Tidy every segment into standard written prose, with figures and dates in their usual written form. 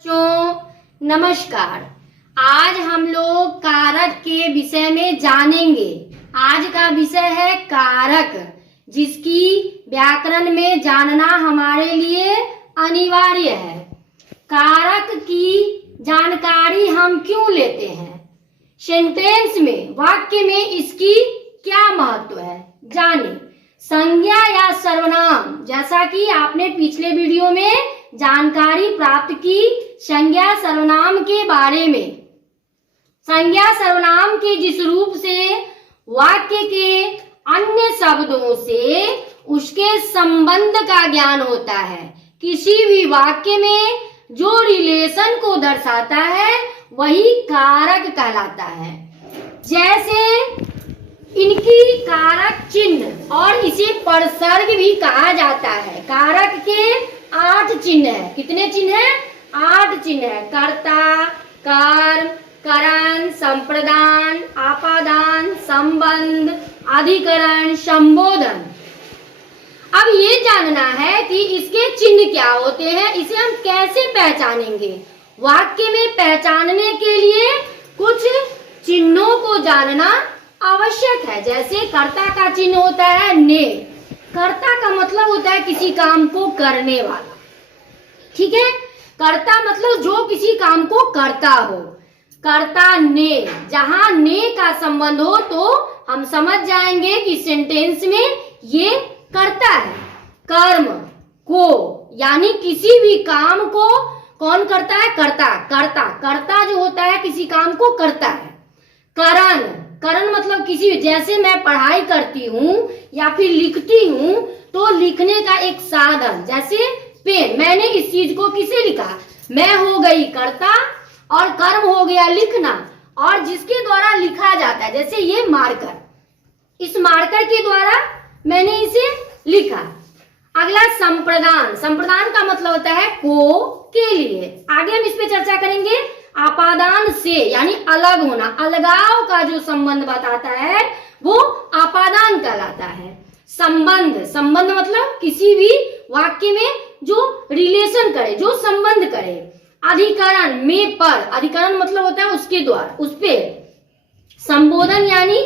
बच्चों नमस्कार। आज हम लोग कारक के विषय में जानेंगे। आज का विषय है कारक, जिसकी व्याकरण में जानना हमारे लिए अनिवार्य है। कारक की जानकारी हम क्यों लेते हैं, सेंटेंस में, वाक्य में इसकी क्या महत्व है, जाने। संज्ञा या सर्वनाम, जैसा कि आपने पिछले वीडियो में जानकारी प्राप्त की संज्ञा सर्वनाम के बारे में। संज्ञा सर्वनाम के जिस रूप से वाक्य के अन्य शब्दों से उसके संबंध का ज्ञान होता है, किसी भी वाक्य में जो रिलेशन को दर्शाता है वही कारक कहलाता है। जैसे इनकी कारक चिन्ह, और इसे परसर्ग भी कहा जाता है। कारक के 8 चिन्ह है। कितने चिन्ह है? 8 चिन्ह है। कर्ता, कर्म, करण, संप्रदान, आपादान, संबंध, अधिकरण, संबोधन। अब ये जानना है कि इसके चिन्ह क्या होते हैं, इसे हम कैसे पहचानेंगे। वाक्य में पहचानने के लिए कुछ चिन्हों को जानना आवश्यक है। जैसे कर्ता का चिन्ह होता है ने। कर्ता का मतलब होता है किसी काम को करने वाला, ठीक है। कर्ता मतलब जो किसी काम को करता हो। कर्ता ने, जहां ने का संबंध हो तो हम समझ जाएंगे कि सेंटेंस में ये कर्ता है। कर्म को, यानी किसी भी काम को कौन करता है? कर्ता। कर्ता कर्ता जो होता है किसी काम को करता है। करण, करण मतलब किसी, जैसे मैं पढ़ाई करती हूँ या फिर लिखती हूँ तो लिखने का एक साधन, जैसे पेन। मैंने इस चीज को किसे लिखा? मैं हो गई कर्ता और कर्म हो गया लिखना, और जिसके द्वारा लिखा जाता है, जैसे ये मार्कर, इस मार्कर के द्वारा मैंने इसे लिखा। अगला संप्रदान। संप्रदान का मतलब होता है को, के लिए। आगे हम इस पे चर्चा करेंगे। आपादान से, यानी अलग होना, अलगाव का जो संबंध बताता है वो आपादान कहलाता है। संबंध, संबंध मतलब किसी भी वाक्य में जो रिलेशन करे, जो संबंध करे। अधिकरण में पर, अधिकरण मतलब होता है उसके द्वारा, उस पे। संबोधन यानी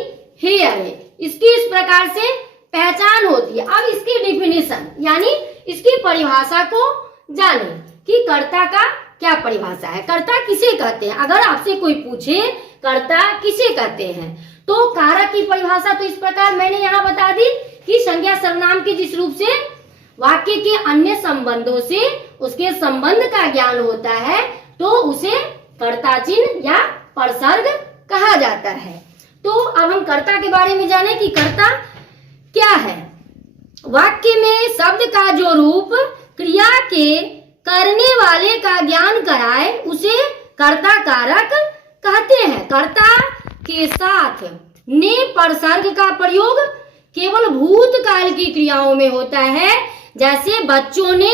हे है। इसकी इस प्रकार से पहचान होती है। अब इसकी डिफिनेशन यानी इसकी परिभाषा को जाने कि कर्ता का क्या परिभाषा है, कर्ता किसे कहते हैं। अगर आपसे कोई पूछे कर्ता किसे कहते हैं तो कारक की परिभाषा तो इस प्रकार मैंने यहाँ बता दी कि संज्ञा सर्वनाम के जिस रूप से वाक्य के अन्य संबंधों से उसके संबंध का ज्ञान होता है तो उसे कर्ता चिन्ह या परसर्ग कहा जाता है। तो अब हम कर्ता के बारे में जाने कि कर्ता क्या है। वाक्य में शब्द का जो रूप क्रिया के करने वाले का ज्ञान कराए उसे कर्ता कारक कहते हैं। कर्ता के साथ ने परसर्ग का प्रयोग केवल भूतकाल की क्रियाओं में होता है। जैसे बच्चों ने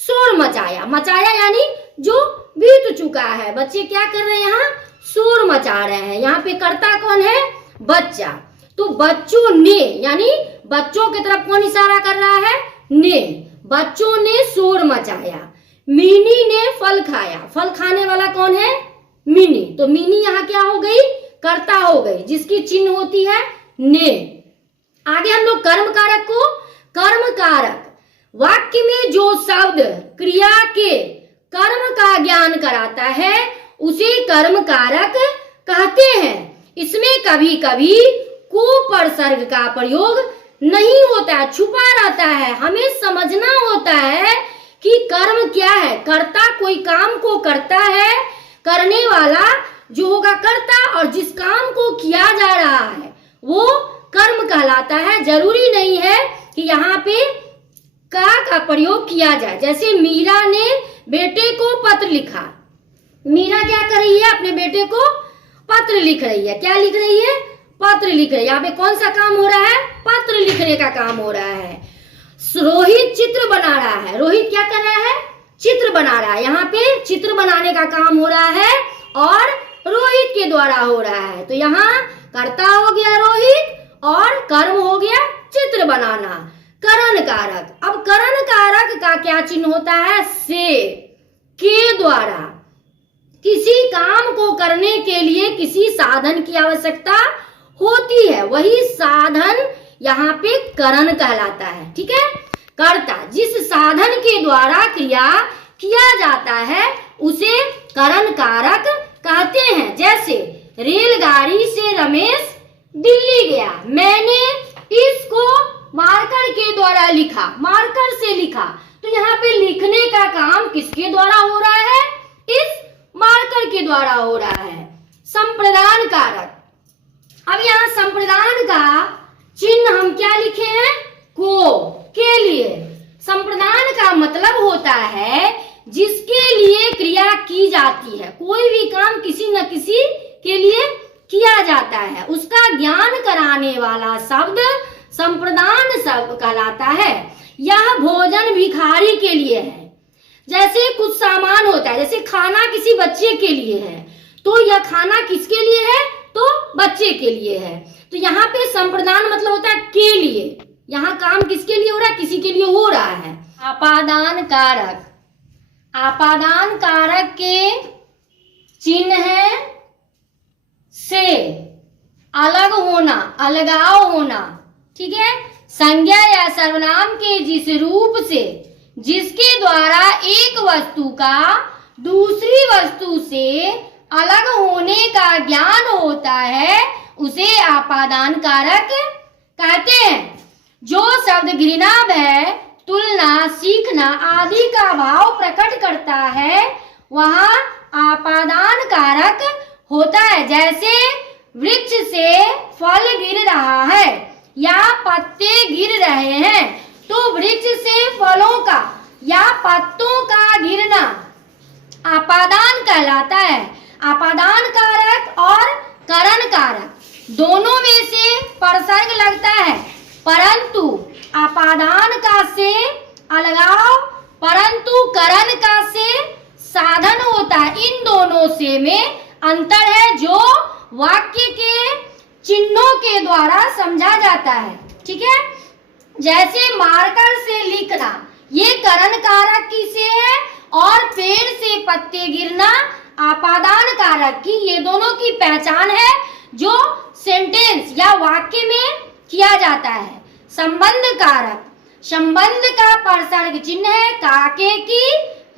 शोर मचाया। मचाया यानी जो बीत चुका है। बच्चे क्या कर रहे हैं? यहाँ शोर मचा रहे हैं। यहाँ पे कर्ता कौन है? बच्चा। तो बच्चों ने, यानी बच्चों की तरफ कौन इशारा कर रहा है? ने। बच्चों ने शोर मचाया। मीनी ने फल खाया। फल खाने वाला कौन है? मीनी। तो मीनी यहाँ क्या हो गई? कर्ता हो गई, जिसकी चिन्ह होती है ने। आगे हम लोग कर्म कारक को, कर्म कारक वाक्य में जो शब्द क्रिया के कर्म का ज्ञान कराता है उसे कर्म कारक कहते हैं। इसमें कभी कभी को परसर्ग का प्रयोग नहीं होता है, छुपा रहता है। हमें समझना होता है कि कर्म क्या है। कर्ता कोई काम को करता है, करने वाला जो होगा कर्ता, और जिस काम को किया जा रहा है वो कर्म कहलाता है। जरूरी नहीं है कि यहाँ पे का प्रयोग किया जाए। जैसे मीरा ने बेटे को पत्र लिखा। मीरा क्या कर रही है? अपने बेटे को पत्र लिख रही है। क्या लिख रही है? पत्र लिख रही है। यहाँ पे कौन सा काम हो रहा है? पत्र लिखने का काम हो रहा है। रोहित चित्र बना रहा है। रोहित क्या कर रहा है? चित्र बना रहा है। यहाँ पे चित्र बनाने का काम हो रहा है और रोहित के द्वारा हो रहा है। तो यहाँ कर्ता हो गया रोहित और कर्म हो गया चित्र बनाना। करण कारक। अब करण कारक का क्या चिन्ह होता है? से, के द्वारा। किसी काम को करने के लिए किसी साधन की आवश्यकता होती है, वही साधन यहाँ पे करण कहलाता है। ठीक है, कर्ता, जिस साधन के द्वारा क्रिया किया जाता है उसे करण कारक कहते हैं। जैसे रेलगाड़ी से रमेश दिल्ली गया, मैंने इसको मार्कर के द्वारा लिखा, मार्कर से लिखा, तो यहाँ पे लिखने का काम किसके द्वारा हो रहा है? इस मार्कर के द्वारा हो रहा है। संप्रदान कारक, अब यहाँ संप्रदान का चिन्ह हम क्या लिखे हैं? को, के लिए। संप्रदान का मतलब होता है जिसके लिए क्रिया की जाती है, कोई भी काम किसी न किसी के लिए किया जाता है, उसका ज्ञान कराने वाला शब्द संप्रदान शब्द कहलाता है। यह भोजन भिखारी के लिए है। जैसे कुछ सामान होता है, जैसे खाना किसी बच्चे के लिए है, तो यह खाना किसके लिए है? तो बच्चे के लिए है। तो यहाँ पे संप्रदान मतलब होता है के लिए, यहाँ काम किसके लिए हो रहा है? किसी के लिए हो रहा है। आपादान कारक, आपादान कारक के चिन्ह है से, अलग होना, अलगाव होना। ठीक है, संज्ञा या सर्वनाम के जिस रूप से, जिसके द्वारा एक वस्तु का दूसरी वस्तु से अलग होने का ज्ञान होता है, उसे आपादान कारक कहते हैं। जो शब्द घृणा, भय, तुलना, सीखना आदि का भाव प्रकट करता है वहाँ आपादान कारक होता है। जैसे वृक्ष से फल गिर रहा है या पत्ते गिर रहे हैं, तो वृक्ष से फलों का या पत्तों का गिरना आपादान कहलाता है। आपादान कारक और करण कारक दोनों में से परसर्ग लगता है, परंतु आपादान का से अलगाव, परंतु करण का से साधन होता है। इन दोनों से में अंतर है जो वाक्य के चिन्हों के द्वारा समझा जाता है। ठीक है, जैसे मार्कर से लिखना, ये करण कारक की से है, और पेड़ से पत्ते गिरना आपादान कारक की। ये दोनों की पहचान है जो सेंटेंस या वाक्य में किया जाता है। संबंध कारक, संबंध का परसर्ग चिन्ह है काके की,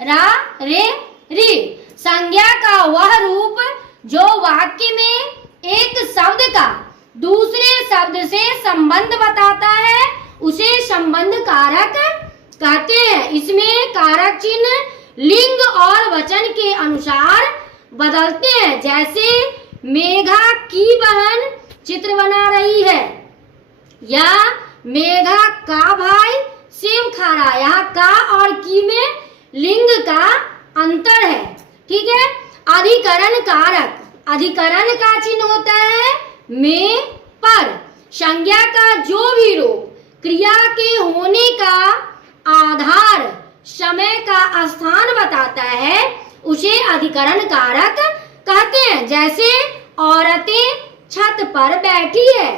रा, रे, री। संज्ञा का वह रूप जो वाक्य में एक शब्द का दूसरे शब्द से संबंध बताता है, उसे संबंध कारक कहते हैं। इसमें कारक चिन्ह लिंग और वचन के अनुसार बदलते हैं। जैसे मेघा की बहन चित्र बना रही है, या मेघा का भाई सेब खा रहा है। यहाँ का और की में लिंग का अंतर है। ठीक है, अधिकरण कारक, अधिकरण का चिन्ह होता है में, पर। संज्ञा का जो भी रूप क्रिया के होने का आधार, समय का स्थान बताता है, उसे अधिकरण कारक कहते हैं। जैसे औरतें छत पर बैठी है,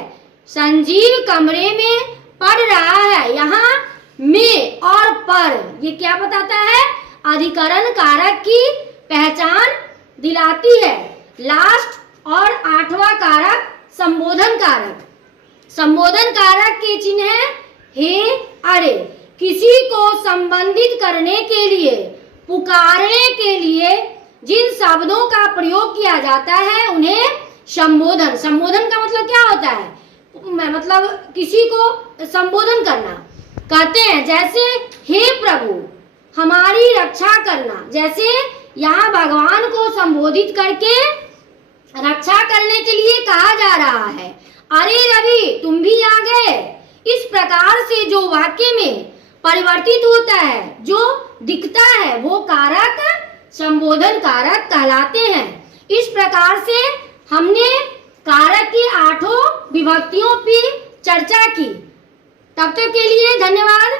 संजीव कमरे में पढ़ रहा है। यहाँ में और पर ये क्या बताता है? अधिकरण कारक की पहचान दिलाती है। लास्ट और आठवां कारक संबोधन कारक। संबोधन कारक के चिन्ह है हे, अरे। किसी को संबंधित करने के लिए, पुकारने के लिए जिन शब्दों का प्रयोग किया जाता है उन्हें संबोधन। संबोधन का मतलब क्या होता है? मतलब किसी को संबोधन करना कहते हैं। जैसे हे प्रभु हमारी रक्षा करना, जैसे यहाँ भगवान को संबोधित करके रक्षा करने के लिए कहा जा रहा है। अरे रवि तुम भी आ गए। इस प्रकार से जो वाक्य में परिवर्तित होता है, जो दिखता है, वो कारक संबोधन कारक कहलाते हैं। इस प्रकार से हमने कारक की 8 विभक्तियों की चर्चा की। तब तक के लिए धन्यवाद।